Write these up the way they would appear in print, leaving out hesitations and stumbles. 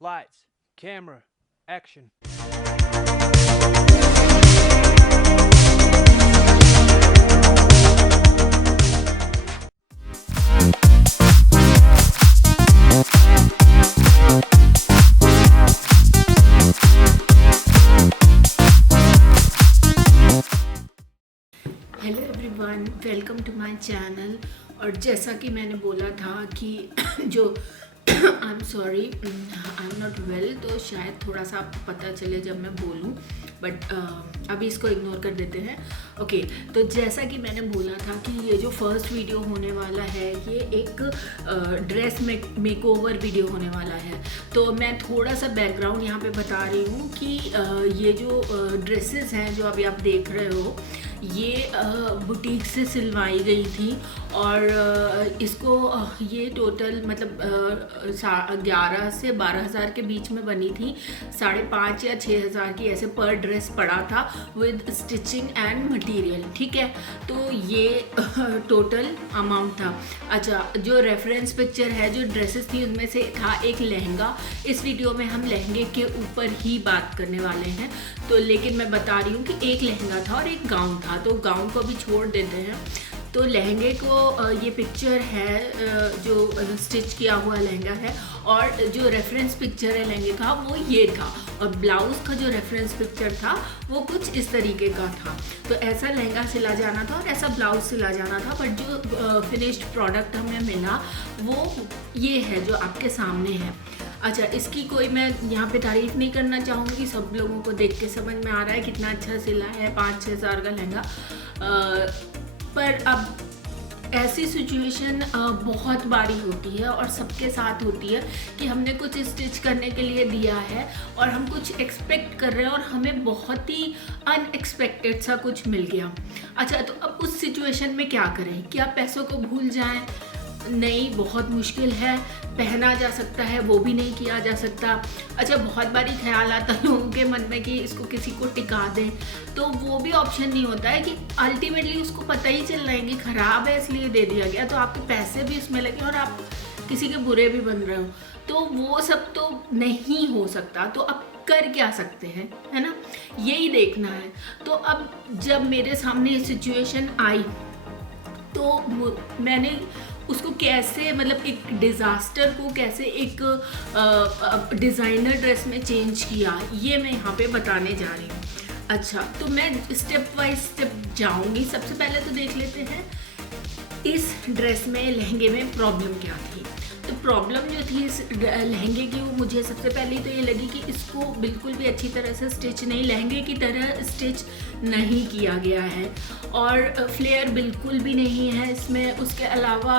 Lights, camera, action. Hello everyone, welcome to my channel. और जैसा कि मैंने बोला था कि जो I am sorry, I am not well, तो शायद थोड़ा सा आपको पता चले जब मैं बोलूं, बट अभी इसको इग्नोर कर देते हैं। ओके, तो जैसा कि मैंने बोला था कि ये जो फर्स्ट वीडियो होने वाला है ये एक ड्रेस मेकओवर वीडियो होने वाला है। तो मैं थोड़ा सा बैकग्राउंड यहाँ पे बता रही हूँ कि ये जो ड्रेसेस हैं जो अभी आप देख रहे हो, ये बुटीक से सिलवाई गई थी। और इसको ये टोटल मतलब 11 से 12 हज़ार के बीच में बनी थी। 5.5 या 6 हज़ार की ऐसे पर ड्रेस पड़ा था विद स्टिचिंग एंड मटेरियल, ठीक है। तो ये टोटल अमाउंट था। अच्छा, जो रेफरेंस पिक्चर है जो ड्रेसेस थी उनमें से था एक लहंगा। इस वीडियो में हम लहंगे के ऊपर ही बात करने वाले हैं, तो लेकिन मैं बता रही हूँ कि एक लहंगा था और एक गाउन था, तो गाउन को भी छोड़ देते हैं। तो लहंगे को ये पिक्चर है जो स्टिच किया हुआ लहंगा है, और जो रेफरेंस पिक्चर है लहंगे का वो ये था, और ब्लाउज़ का जो रेफरेंस पिक्चर था वो कुछ इस तरीके का था। तो ऐसा लहंगा सिला जाना था और ऐसा ब्लाउज़ सिला जाना था, बट जो फिनिश्ड प्रोडक्ट हमें मिला वो ये है जो आपके सामने है। अच्छा, इसकी कोई मैं यहाँ पे तारीफ़ नहीं करना चाहूँगी, सब लोगों को देख के समझ में आ रहा है कितना अच्छा सिला है, 5-6 हज़ार का लहंगा। पर अब ऐसी सिचुएशन बहुत बारी होती है और सबके साथ होती है कि हमने कुछ स्टिच करने के लिए दिया है और हम कुछ एक्सपेक्ट कर रहे हैं और हमें बहुत ही अनएक्सपेक्टेड सा कुछ मिल गया। अच्छा, तो अब उस सिचुएशन में क्या करें? क्या पैसों को भूल जाएं? नहीं, बहुत मुश्किल है। पहना जा सकता है, वो भी नहीं किया जा सकता। अच्छा, बहुत बारी ख्याल आता है लोगों के मन में कि इसको किसी को टिका दें, तो वो भी ऑप्शन नहीं होता है कि अल्टीमेटली उसको पता ही चल रहा है कि ख़राब है इसलिए दे दिया गया, तो आपके पैसे भी इसमें लगे और आप किसी के बुरे भी बन रहे हो, तो वो सब तो नहीं हो सकता। तो अब कर क्या सकते हैं, है ना, यही देखना है। तो अब जब मेरे सामने ये सिचुएशन आई तो मैंने उसको कैसे, मतलब एक डिज़ास्टर को कैसे एक डिज़ाइनर ड्रेस में चेंज किया, ये मैं यहाँ पे बताने जा रही हूँ। अच्छा, तो मैं स्टेप बाय स्टेप जाऊँगी। सबसे पहले तो देख लेते हैं इस ड्रेस में, लहंगे में प्रॉब्लम क्या थी। तो प्रॉब्लम जो थी इस लहंगे की, वो मुझे सबसे पहले तो ये लगी कि इसको बिल्कुल भी अच्छी तरह से स्टिच नहीं, लहंगे की तरह स्टिच नहीं किया गया है, और फ्लेयर बिल्कुल भी नहीं है इसमें। उसके अलावा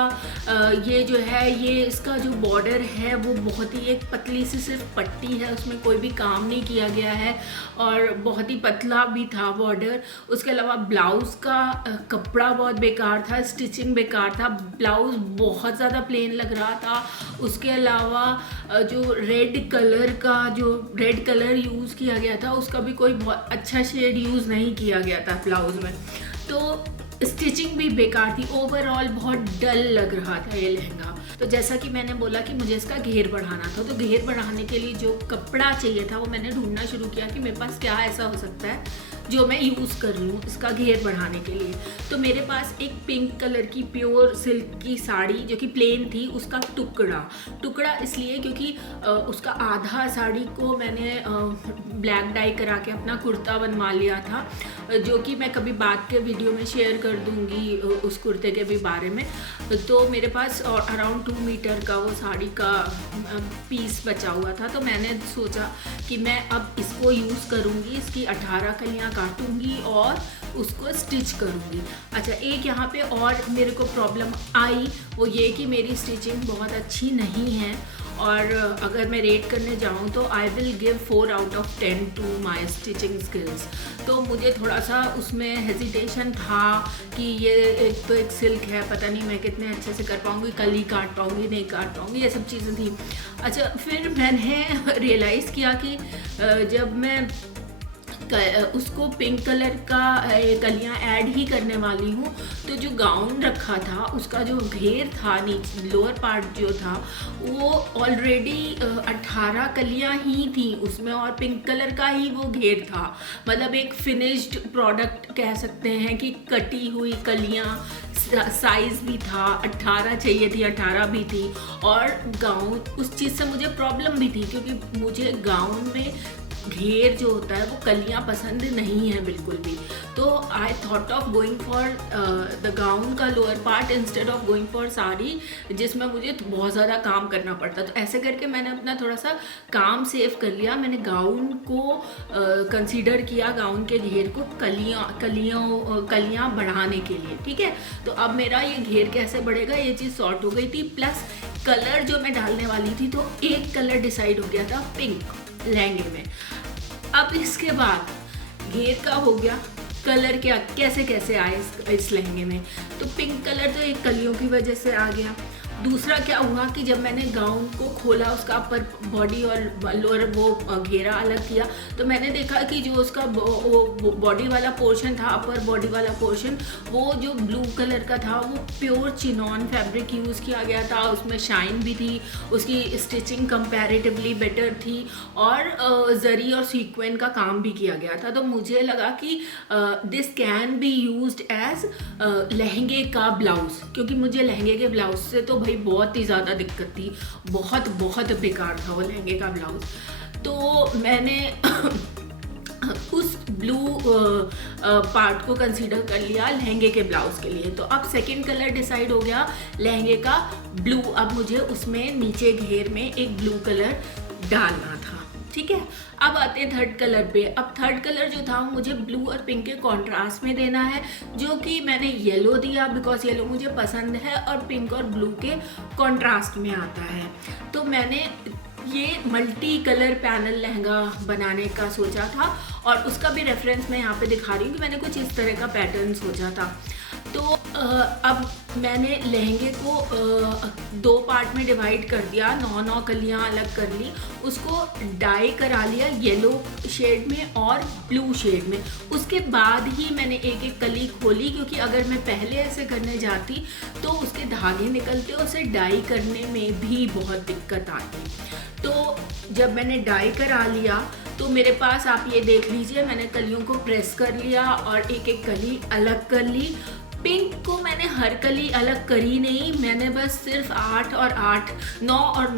ये जो है, ये इसका जो बॉर्डर है वो बहुत ही एक पतली सी सिर्फ पट्टी है, उसमें कोई भी काम नहीं किया गया है और बहुत ही पतला भी था बॉर्डर। उसके अलावा ब्लाउज़ का कपड़ा बहुत बेकार था, स्टिचिंग बेकार था, ब्लाउज़ बहुत ज़्यादा प्लेन लग रहा था। उसके अलावा जो रेड कलर यूज़ किया गया था उसका भी कोई बहुत अच्छा शेड यूज़ नहीं किया गया था ब्लाउज़ में, तो स्टिचिंग भी बेकार थी। ओवरऑल बहुत डल लग रहा था ये लहंगा। तो जैसा कि मैंने बोला कि मुझे इसका घेर बढ़ाना था, तो घेर बढ़ाने के लिए जो कपड़ा चाहिए था वो मैंने ढूंढना शुरू किया कि मेरे पास क्या ऐसा हो सकता है जो मैं यूज़ कर रही हूँ इसका घेर बढ़ाने के लिए। तो मेरे पास एक पिंक कलर की प्योर सिल्क की साड़ी जो कि प्लेन थी, उसका टुकड़ा इसलिए क्योंकि उसका आधा साड़ी को मैंने ब्लैक डाई करा के अपना कुर्ता बनवा लिया था, जो कि मैं कभी बाद के वीडियो में शेयर कर दूँगी उस कुर्ते के भी बारे में। तो मेरे पास अराउंड 2 मीटर का वो साड़ी का पीस बचा हुआ था, तो मैंने सोचा कि मैं अब इसको यूज़ करूँगी, इसकी 18 कलियाँ काटूँगी और उसको स्टिच करूँगी। अच्छा, एक यहाँ पे और मेरे को प्रॉब्लम आई, वो ये कि मेरी स्टिचिंग बहुत अच्छी नहीं है, और अगर मैं रेट करने जाऊँ तो I will give 4 out of 10 to my stitching skills. तो मुझे थोड़ा सा उसमें हेजिटेशन था कि ये एक तो एक सिल्क है, पता नहीं मैं कितने अच्छे से कर पाऊँगी, कल ही काट पाऊँगी नहीं काट पाऊँगी, ये सब चीज़ें थी। अच्छा, फिर मैंने रियलाइज़ किया कि जब मैं उसको पिंक कलर का कलियां ऐड ही करने वाली हूँ। तो जो गाउन रखा था उसका जो घेर था, नीचे लोअर पार्ट जो था वो ऑलरेडी 18 कलियां ही थी उसमें, और पिंक कलर का ही वो घेर था। मतलब एक फिनिश्ड प्रोडक्ट कह सकते हैं कि कटी हुई कलियां, साइज भी था 18 चाहिए थी, 18 भी थी। और गाउन, उस चीज़ से मुझे प्रॉब्लम भी थी क्योंकि मुझे गाउन में घेर जो होता है वो कलियां पसंद नहीं है बिल्कुल भी। तो I thought of going for the gown का lower part instead of going for sari, जिसमें मुझे बहुत ज़्यादा काम करना पड़ता। तो ऐसे करके मैंने अपना थोड़ा सा काम सेव कर लिया। मैंने गाउन को कंसीडर किया, गाउन के घेर को कलियां बढ़ाने के लिए। ठीक है, तो अब मेरा ये घेर कैसे बढ़ेगा ये चीज़ सॉर्ट हो गई थी। प्लस कलर जो मैं डालने वाली थी, तो एक कलर डिसाइड हो गया था, पिंक लहंगे में। अब इसके बाद घेर का हो गया, कलर क्या कैसे कैसे आए इस लहंगे में। तो पिंक कलर तो एक कलियों की वजह से आ गया। दूसरा क्या हुआ कि जब मैंने गाउन को खोला, उसका अपर बॉडी और लोअर वो घेरा अलग किया, तो मैंने देखा कि जो उसका बॉडी वाला पोर्शन था, अपर बॉडी वाला पोर्शन, वो जो ब्लू कलर का था वो प्योर चिनॉन फैब्रिक यूज़ किया गया था। उसमें शाइन भी थी, उसकी स्टिचिंग कंपैरेटिवली बेटर थी, और जरी और सीक्वेंस का काम भी किया गया था। तो मुझे लगा कि this can be used as लहंगे का ब्लाउज, क्योंकि मुझे लहंगे के ब्लाउज से तो बहुत ही ज़्यादा दिक्कत थी, बहुत बेकार था वो लहंगे का ब्लाउज। तो मैंने उस ब्लू पार्ट को कंसीडर कर लिया लहंगे के ब्लाउज के लिए। तो अब सेकंड कलर डिसाइड हो गया लहंगे का, ब्लू। अब मुझे उसमें नीचे घेर में एक ब्लू कलर डालना था। ठीक है, अब आते हैं थर्ड कलर पे। अब थर्ड कलर जो था मुझे ब्लू और पिंक के कॉन्ट्रास्ट में देना है, जो कि मैंने येलो दिया बिकॉज येलो मुझे पसंद है और पिंक और ब्लू के कॉन्ट्रास्ट में आता है। तो मैंने ये मल्टी कलर पैनल लहंगा बनाने का सोचा था, और उसका भी रेफरेंस मैं यहाँ पे दिखा रही हूँ कि मैंने कुछ इस तरह का पैटर्न सोचा था। तो अब मैंने लहंगे को 2 पार्ट में डिवाइड कर दिया, 9 कलियां अलग कर ली, उसको डाई करा लिया येलो शेड में और ब्लू शेड में। उसके बाद ही मैंने एक एक कली खोली, क्योंकि अगर मैं पहले ऐसे करने जाती तो उसके धागे निकलते, उसे डाई करने में भी बहुत दिक्कत आती। तो जब मैंने डाई करा लिया तो मेरे पास, आप ये देख लीजिए, मैंने कलियों को प्रेस कर लिया और एक एक कली अलग कर ली। पिंक को मैंने हर कली अलग करी नहीं, मैंने बस सिर्फ 9 और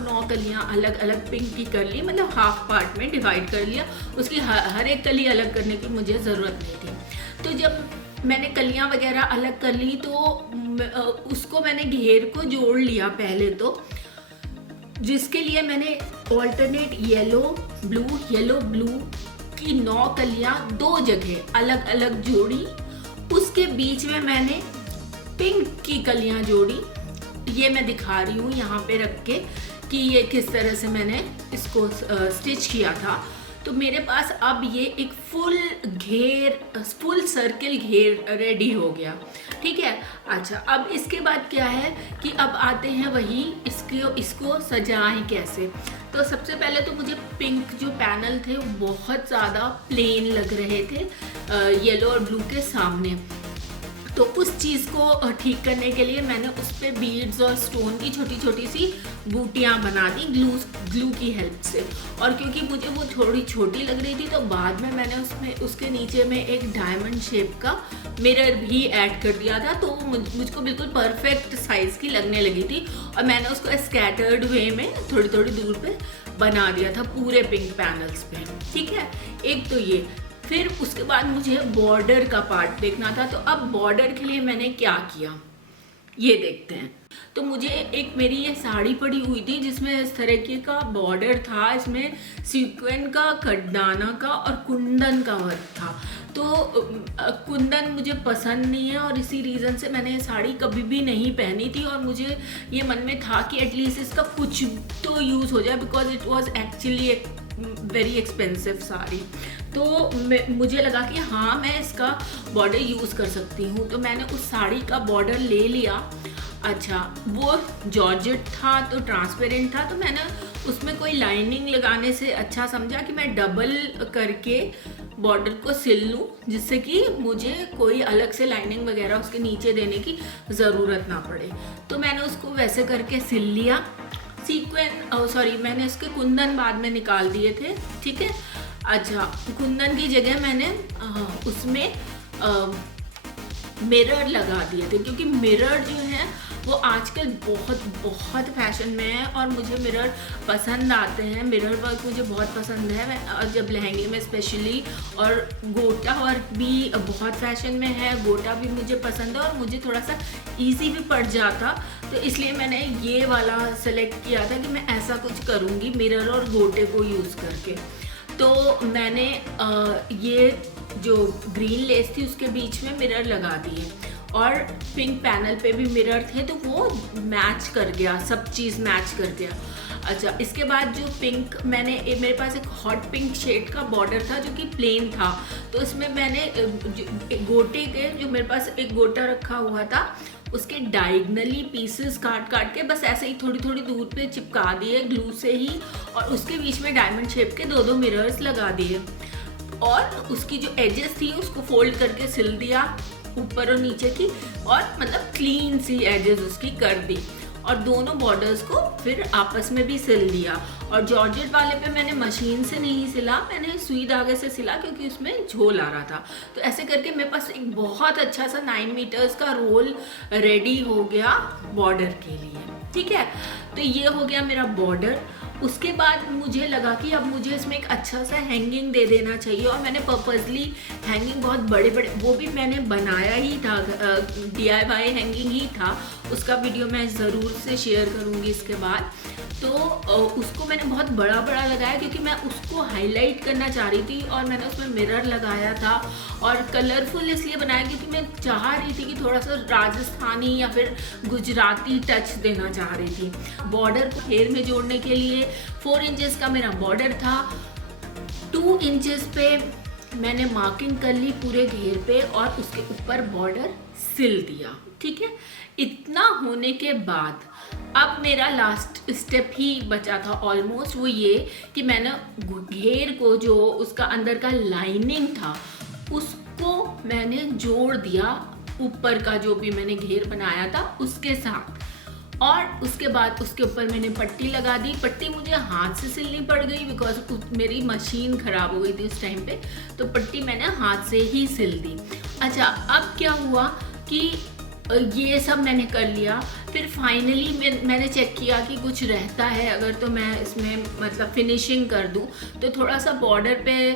9 कलियां अलग अलग पिंक की कर ली, मतलब हाफ पार्ट में डिवाइड कर लिया। उसकी हर एक कली अलग करने की मुझे ज़रूरत नहीं थी। तो जब मैंने कलियां वगैरह अलग कर ली तो उसको मैंने घेर को जोड़ लिया पहले, तो जिसके लिए मैंने ऑल्टरनेट येलो ब्लू की 9 कलियां 2 जगह अलग अलग जोड़ी। उसके बीच में मैंने पिंक की कलियां जोड़ी। ये मैं दिखा रही हूँ यहाँ पे रख के कि ये किस तरह से मैंने इसको स्टिच किया था। तो मेरे पास अब ये एक फुल सर्किल घेर रेडी हो गया। ठीक है, अच्छा, अब इसके बाद क्या है कि अब आते हैं वही इसको सजाएं कैसे। तो सबसे पहले तो मुझे पिंक जो पैनल थे वो बहुत ज़्यादा प्लेन लग रहे थे येलो और ब्लू के सामने। तो उस चीज़ को ठीक करने के लिए मैंने उस पर बीड्स और स्टोन की छोटी छोटी सी बूटियाँ बना दी ग्लू की हेल्प से। और क्योंकि मुझे वो थोड़ी छोटी लग रही थी तो बाद में मैंने उसके नीचे में एक डायमंड शेप का मिरर भी ऐड कर दिया था, तो मुझको बिल्कुल परफेक्ट साइज़ की लगने लगी थी। और मैंने उसको स्कैटर्ड वे में थोड़ी थोड़ी दूर पे बना दिया था पूरे पिंक पैनल्स पे। ठीक है, एक तो ये। फिर उसके बाद मुझे बॉर्डर का पार्ट देखना था। तो अब बॉर्डर के लिए मैंने क्या किया ये देखते हैं। तो मुझे एक मेरी ये साड़ी पड़ी हुई थी जिसमें इस तरह का बॉर्डर था, इसमें सीक्वेंस का, कटदाना का और कुंदन का वर्क था। तो कुंदन मुझे पसंद नहीं है और इसी रीज़न से मैंने ये साड़ी कभी भी नहीं पहनी थी, और मुझे ये मन में था कि एटलीस्ट इसका कुछ तो यूज़ हो जाए, because it was actually very expensive sari. तो मुझे लगा कि हाँ, मैं इसका बॉर्डर यूज़ कर सकती हूँ। तो मैंने उस साड़ी का बॉर्डर ले लिया। अच्छा, वो जॉर्जेट था तो ट्रांसपेरेंट था, तो मैंने उसमें कोई लाइनिंग लगाने से अच्छा समझा कि मैं डबल करके बॉर्डर को सिल लूँ, जिससे कि मुझे कोई अलग से लाइनिंग वगैरह उसके नीचे देने की ज़रूरत ना पड़े। तो मैंने उसको वैसे करके सिल लिया। मैंने इसके कुंदन बाद में निकाल दिए थे, ठीक है। अच्छा, कुंदन की जगह मैंने उसमें मिरर लगा दिए थे, क्योंकि मिरर जो है वो आजकल बहुत बहुत फैशन में है और मुझे मिरर पसंद आते हैं। मिरर वर्क मुझे बहुत पसंद है, और जब लहंगे में स्पेशली। और गोटा वर्क भी बहुत फैशन में है, गोटा भी मुझे पसंद है और मुझे थोड़ा सा इजी भी पड़ जाता, तो इसलिए मैंने ये वाला सेलेक्ट किया था कि मैं ऐसा कुछ करूँगी मिरर और गोटे को यूज़ करके। तो मैंने ये जो ग्रीन लेस थी उसके बीच में मिरर लगा दिए, और पिंक पैनल पे भी मिरर थे, तो वो मैच कर गया, सब चीज़ मैच कर गया। अच्छा, इसके बाद जो पिंक मेरे पास एक हॉट पिंक शेड का बॉर्डर था जो कि प्लेन था, तो इसमें मैंने गोटे के, जो मेरे पास एक गोटा रखा हुआ था, उसके डायगनली पीसेस काट के बस ऐसे ही थोड़ी थोड़ी दूर पे चिपका दिए ग्लू से ही, और उसके बीच में डायमंड शेप के दो मिरर्स लगा दिए, और उसकी जो एजेस थी उसको फोल्ड करके सिल दिया, ऊपर और नीचे की, और मतलब क्लीन सी एजेस उसकी कर दी, और दोनों बॉर्डर्स को फिर आपस में भी सिल दिया। और जॉर्जेट वाले पे मैंने मशीन से नहीं सिला, मैंने सुई धागे से सिला, क्योंकि उसमें झोल आ रहा था। तो ऐसे करके मेरे पास एक बहुत अच्छा सा 9 मीटर्स का रोल रेडी हो गया बॉर्डर के लिए, ठीक है। तो ये हो गया मेरा बॉर्डर। उसके बाद मुझे लगा कि अब मुझे इसमें एक अच्छा सा हैंगिंग दे देना चाहिए, और मैंने पर्पसली हैंगिंग बहुत बड़े वो भी मैंने बनाया ही था, DIY हैंगिंग ही था, उसका वीडियो मैं ज़रूर से शेयर करूँगी इसके बाद। तो उसको मैंने बहुत बड़ा लगाया, क्योंकि मैं उसको हाईलाइट करना चाह रही थी, और मैंने उसमें मिरर लगाया था, और कलरफुल इसलिए बनाया क्योंकि मैं चाह रही थी कि थोड़ा सा राजस्थानी या फिर गुजराती टच देना चाह रही थी। बॉर्डर को घेर में जोड़ने के लिए 4 इंचेस का मेरा बॉर्डर था, 2 इंचेस पे मैंने मार्किंग कर ली पूरे घेर पे, और उसके ऊपर बॉर्डर सिल दिया, ठीक है। इतना होने के बाद अब मेरा लास्ट स्टेप ही बचा था ऑलमोस्ट, वो ये कि मैंने घेर को, जो उसका अंदर का लाइनिंग था, उसको मैंने जोड़ दिया ऊपर का जो भी मैंने घेर बनाया था उसके साथ, और उसके बाद उसके ऊपर मैंने पट्टी लगा दी। पट्टी मुझे हाथ से सिलनी पड़ गई, बिकॉज मेरी मशीन ख़राब हो गई थी उस टाइम पे, तो पट्टी मैंने हाथ से ही सिल दी। अच्छा, अब क्या हुआ कि ये सब मैंने कर लिया, फिर फाइनली मैंने चेक किया कि कुछ रहता है अगर, तो मैं इसमें मतलब फिनिशिंग कर दूं, तो थोड़ा सा बॉर्डर पे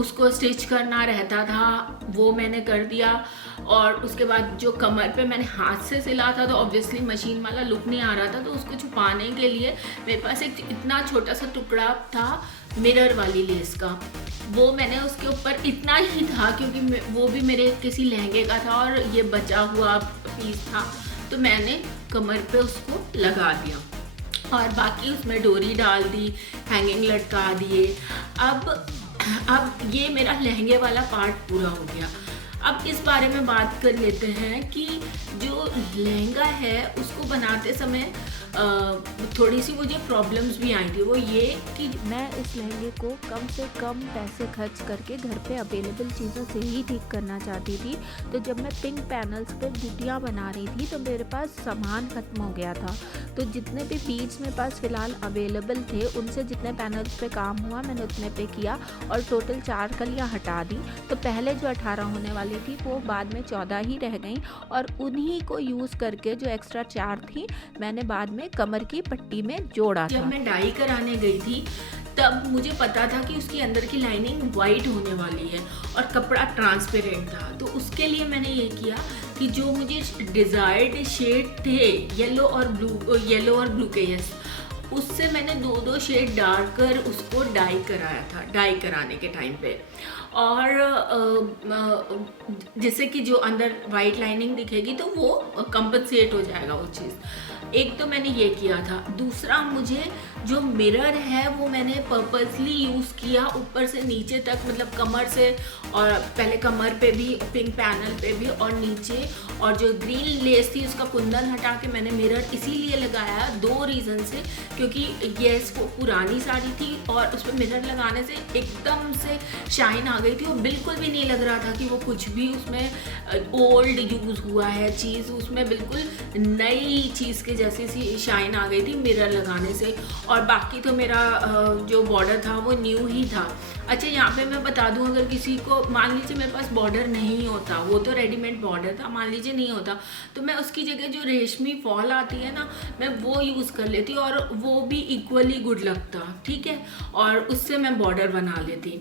उसको स्टिच करना रहता था, वो मैंने कर दिया। और उसके बाद जो कमर पे मैंने हाथ से सिला था, तो ऑब्वियसली मशीन वाला लुक नहीं आ रहा था, तो उसको छुपाने के लिए मेरे पास एक इतना छोटा सा टुकड़ा था मिरर वाली लेस का, वो मैंने उसके ऊपर, इतना ही था क्योंकि वो भी मेरे किसी लहंगे का था और ये बचा हुआ पीस था, तो मैंने कमर पे उसको लगा दिया, और बाकी उसमें डोरी डाल दी, हैंगिंग लटका दिए। अब ये मेरा लहंगे वाला पार्ट पूरा हो गया। अब इस बारे में बात कर लेते हैं कि जो लहंगा है उसको बनाते समय थोड़ी सी मुझे प्रॉब्लम्स भी आई थी। वो ये कि मैं इस लहंगे को कम से कम पैसे खर्च करके घर पे अवेलेबल चीज़ों से ही ठीक करना चाहती थी। तो जब मैं पिंक पैनल्स पे बूटियाँ बना रही थी तो मेरे पास सामान ख़त्म हो गया था। तो जितने भी बीड्स मेरे पास फ़िलहाल अवेलेबल थे उनसे जितने पैनल्स पे काम हुआ मैंने उतने पे किया और टोटल 4 कलियाँ हटा दी। तो पहले जो 18 होने वाली थी वो बाद में 14 ही रह गई और उन्हीं को यूज़ करके जो एक्स्ट्रा 4 थी मैंने बाद में कमर की पट्टी में जोड़ा था। जब मैं डाई कराने गई थी तब मुझे पता था कि उसकी अंदर की लाइनिंग वाइट होने वाली है और कपड़ा ट्रांसपेरेंट था। तो उसके लिए मैंने ये किया कि जो मुझे डिज़ायर्ड शेड थे येलो और ब्लू के, यस, उससे मैंने 2 शेड डालकर उसको डाई कराया था, डाई कराने के टाइम पे। और जैसे कि जो अंदर वाइट लाइनिंग दिखेगी तो वो कंपनसेट हो जाएगा वो चीज़। एक तो मैंने ये किया था। दूसरा, मुझे जो मिरर है वो मैंने पर्पसली यूज़ किया ऊपर से नीचे तक, मतलब कमर से, और पहले कमर पे भी, पिंक पैनल पे भी, और नीचे, और जो ग्रीन लेस थी उसका कुंदन हटा के मैंने मिरर इसीलिए लगाया 2 रीज़न से, क्योंकि ये वो पुरानी साड़ी थी और उस पर मिरर लगाने से एकदम से शाइन आ गई थी और बिल्कुल भी नहीं लग रहा था कि वो कुछ भी उसमें ओल्ड यूज़ हुआ है चीज़, उसमें बिल्कुल नई चीज़ के जैसी सी शाइन आ गई थी मिरर लगाने से। और बाकी तो मेरा जो बॉर्डर था वो न्यू ही था। अच्छा, यहाँ पे मैं बता दूँ, अगर किसी को मान लीजिए मेरे पास बॉर्डर नहीं होता, वो तो रेडीमेड बॉर्डर था, मान लीजिए नहीं होता, तो मैं उसकी जगह जो रेशमी फॉल आती है ना, मैं वो यूज़ कर लेती और वो भी इक्वली गुड लगता, ठीक है, और उससे मैं बॉर्डर बना लेती।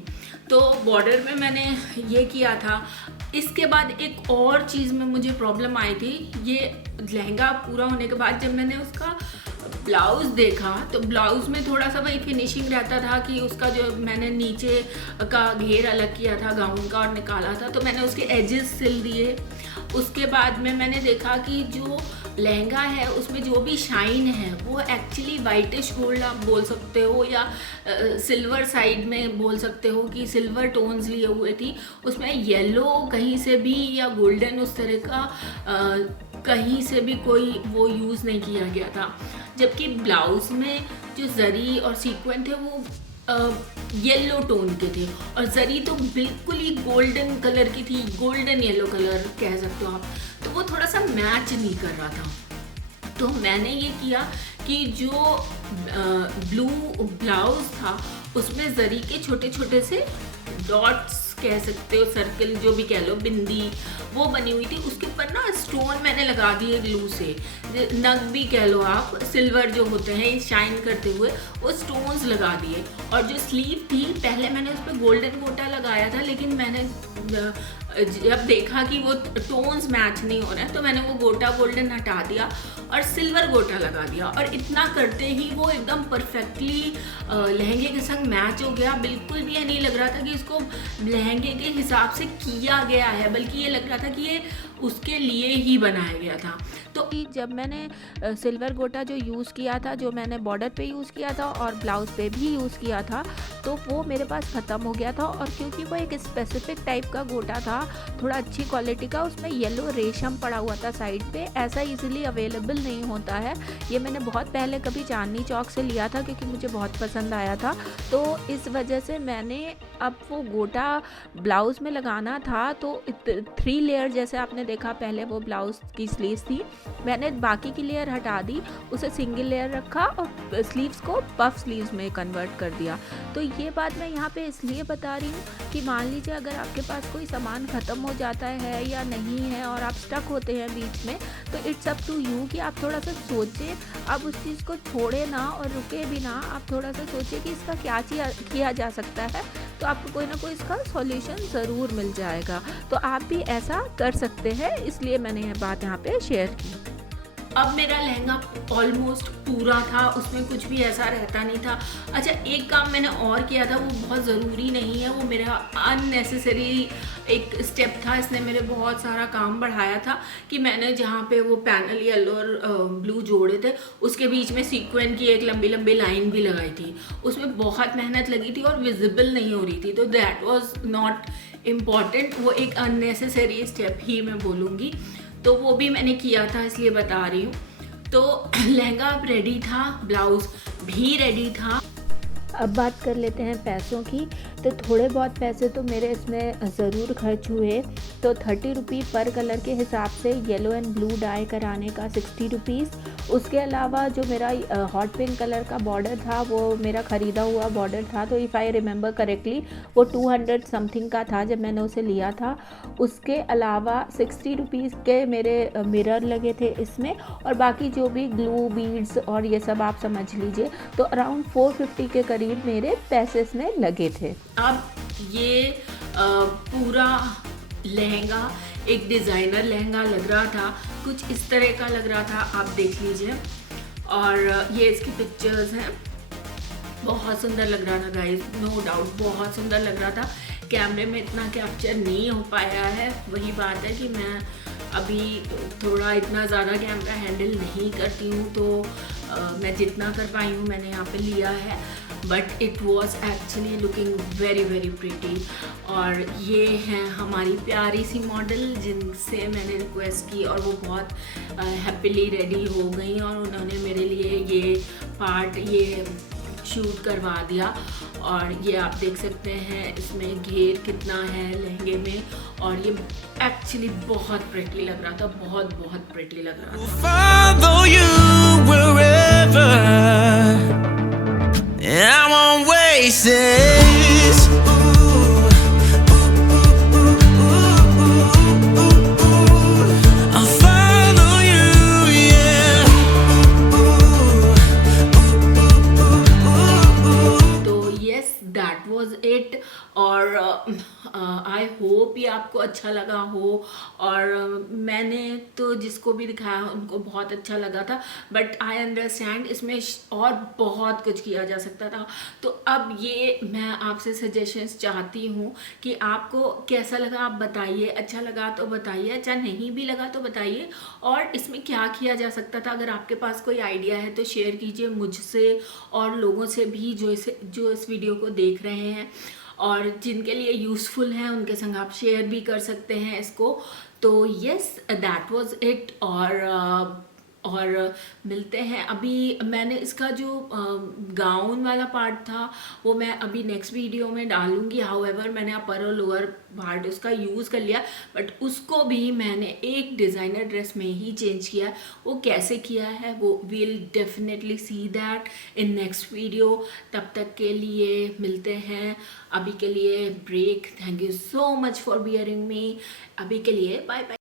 तो बॉर्डर में मैंने ये किया था। इसके बाद एक और चीज़ में मुझे प्रॉब्लम आई थी, ये लहंगा पूरा होने के बाद जब मैंने उसका ब्लाउज़ देखा तो ब्लाउज़ में थोड़ा सा वही फिनिशिंग रहता था कि उसका जो मैंने नीचे का घेर अलग किया था गाउन का और निकाला था, तो मैंने उसके एजेस सिल दिए। उसके बाद में मैंने देखा कि जो लहंगा है उसमें जो भी शाइन है वो एक्चुअली वाइटिश गोल्ड आप बोल सकते हो, या सिल्वर साइड में बोल सकते हो कि सिल्वर टोन्स लिए हुए थी, उसमें येलो कहीं से भी या गोल्डन उस तरह का कहीं से भी कोई वो यूज़ नहीं किया गया था। जबकि ब्लाउज़ में जो जरी और सीक्वेंस थे वो येलो टोन के थे, और जरी तो बिल्कुल ही गोल्डन कलर की थी, गोल्डन येलो कलर कह सकते हो आप, तो वो थोड़ा सा मैच नहीं कर रहा था। तो मैंने ये किया कि जो ब्लू ब्लाउज़ था उसमें जरी के छोटे छोटे से डॉट्स कह सकते हो, सर्कल जो भी कह लो, बिंदी वो बनी हुई थी, उसके ऊपर ना स्टोन मैंने लगा दिए ग्लू से, नग भी कह लो आप, सिल्वर जो होते हैं शाइन करते हुए वो स्टोन्स लगा दिए। और जो स्लीव थी पहले मैंने उस पर गोल्डन गोटा लगाया था, लेकिन मैंने जब देखा कि वो टोन्स मैच नहीं हो रहे हैं तो मैंने वो गोटा गोल्डन हटा दिया और सिल्वर गोटा लगा दिया, और इतना करते ही वो एकदम परफेक्टली लहंगे के संग मैच हो गया। बिल्कुल भी ये नहीं लग रहा था कि इसको लहंगे के हिसाब से किया गया है, बल्कि ये लग रहा था कि ये उसके लिए ही बनाया गया था। तो जब मैंने सिल्वर गोटा जो यूज़ किया था, जो मैंने बॉर्डर पे यूज़ किया था और ब्लाउज़ पे भी यूज़ किया था, तो वो मेरे पास ख़त्म हो गया था। और क्योंकि वो एक स्पेसिफिक टाइप का गोटा था, थोड़ा अच्छी क्वालिटी का, उसमें येलो रेशम पड़ा हुआ था साइड पे, ऐसा इजीली अवेलेबल नहीं होता है। ये मैंने बहुत पहले कभी चांदनी चौक से लिया था क्योंकि मुझे बहुत पसंद आया था, तो इस वजह से मैंने अब वो गोटा ब्लाउज़ में लगाना था, तो 3 लेयर जैसे आपने देखा, पहले वो ब्लाउज़ की स्लीव्स थी, मैंने बाकी की लेयर हटा दी, उसे सिंगल लेयर रखा और स्लीव्स को पफ स्लीव्स में कन्वर्ट कर दिया। तो ये बात मैं यहाँ पे इसलिए बता रही हूँ कि मान लीजिए अगर आपके पास कोई सामान ख़त्म हो जाता है या नहीं है और आप स्टक होते हैं बीच में, तो इट्स अप टू यू कि आप थोड़ा सा सोचें, आप उस चीज़ को छोड़े ना और रुके भी ना, आप थोड़ा सा सोचें कि इसका क्या किया जा सकता है, तो आपको कोई ना कोई इसका सॉल्यूशन ज़रूर मिल जाएगा। तो आप भी ऐसा कर सकते हैं, इसलिए मैंने ये बात यहाँ पे शेयर की। अब मेरा लहंगा ऑलमोस्ट पूरा था, उसमें कुछ भी ऐसा रहता नहीं था। अच्छा, एक काम मैंने और किया था, वो बहुत ज़रूरी नहीं है, वो मेरा अननेसेसरी एक स्टेप था, इसने मेरे बहुत सारा काम बढ़ाया था कि मैंने जहाँ पे वो पैनल येलो और ब्लू जोड़े थे उसके बीच में सीक्वेंस की एक लंबी लंबी लाइन भी लगाई थी। उसमें बहुत मेहनत लगी थी और विजिबल नहीं हो रही थी, तो दैट वाज नॉट इम्पॉर्टेंट, वो एक अननेसेसरी स्टेप ही मैं बोलूँगी, तो वो भी मैंने किया था, इसलिए बता रही हूँ। तो लहंगा अब रेडी था, ब्लाउज़ भी रेडी था। अब बात कर लेते हैं पैसों की। तो थोड़े बहुत पैसे तो मेरे इसमें ज़रूर खर्च हुए। तो 30 रुपये पर कलर के हिसाब से येलो एंड ब्लू डाई कराने का 60 रुपीज़। उसके अलावा जो मेरा हॉट पिंक कलर का बॉर्डर था वो मेरा ख़रीदा हुआ बॉर्डर था, तो इफ़ आई रिमेंबर करेक्टली वो 200 समथिंग का था जब मैंने उसे लिया था। उसके अलावा 60 रुपीज़ के मेरे मिरर लगे थे इसमें, और बाकी जो भी ग्लू बीड्स और ये सब आप समझ लीजिए, तो अराउंड 450 के करीब मेरे पैसे इसमें लगे थे। अब ये पूरा लहंगा एक डिज़ाइनर लहंगा लग रहा था, कुछ इस तरह का लग रहा था, आप देख लीजिए। और ये इसकी पिक्चर्स हैं, बहुत सुंदर लग रहा था गाइस, नो डाउट बहुत सुंदर लग रहा था। कैमरे में इतना कैप्चर नहीं हो पाया है, वही बात है कि मैं अभी थोड़ा इतना ज़्यादा कैमरा हैंडल नहीं करती हूँ, तो मैं जितना कर पाई हूँ मैंने यहाँ पे लिया है, but it was actually looking very very pretty. और ये हैं हमारी प्यारी सी मॉडल जिनसे मैंने रिक्वेस्ट की और वो बहुत हैप्पीली रेडी हो गई और उन्होंने मेरे लिए ये पार्ट ये शूट करवा दिया। और ये आप देख सकते हैं इसमें घेर कितना है लहंगे में, और ये एक्चुअली बहुत प्रिटी लग रहा था, बहुत बहुत प्रिटी लग रहा था। Follow you wherever, and I won't waste this. I'll follow you, yeah. तो यस दैट वाज इट। और आई होप ये आपको अच्छा लगा हो, और मैंने तो जिसको भी दिखाया उनको बहुत अच्छा लगा था, बट आई अंडरस्टैंड इसमें और बहुत कुछ किया जा सकता था। तो अब ये मैं आपसे सजेशंस चाहती हूँ कि आपको कैसा लगा आप बताइए, अच्छा लगा तो बताइए, अच्छा नहीं भी लगा तो बताइए, और इसमें क्या किया जा सकता था। अगर आपके पास कोई आइडिया है तो शेयर कीजिए मुझसे और लोगों से भी जो इस वीडियो को देख रहे हैं, और जिनके लिए यूज़फुल है उनके संग आप शेयर भी कर सकते हैं इसको। तो यस दैट वाज इट। और मिलते हैं। अभी मैंने इसका जो गाउन वाला पार्ट था वो मैं अभी नेक्स्ट वीडियो में डालूंगी। हाउएवर मैंने अपर और लोअर पार्ट उसका यूज़ कर लिया, बट उसको भी मैंने एक डिज़ाइनर ड्रेस में ही चेंज किया। वो कैसे किया है वो will definitely see that in next video. तब तक के लिए मिलते हैं। अभी के लिए break. Thank you so much for bearing me. अभी के लिए बाय बाय।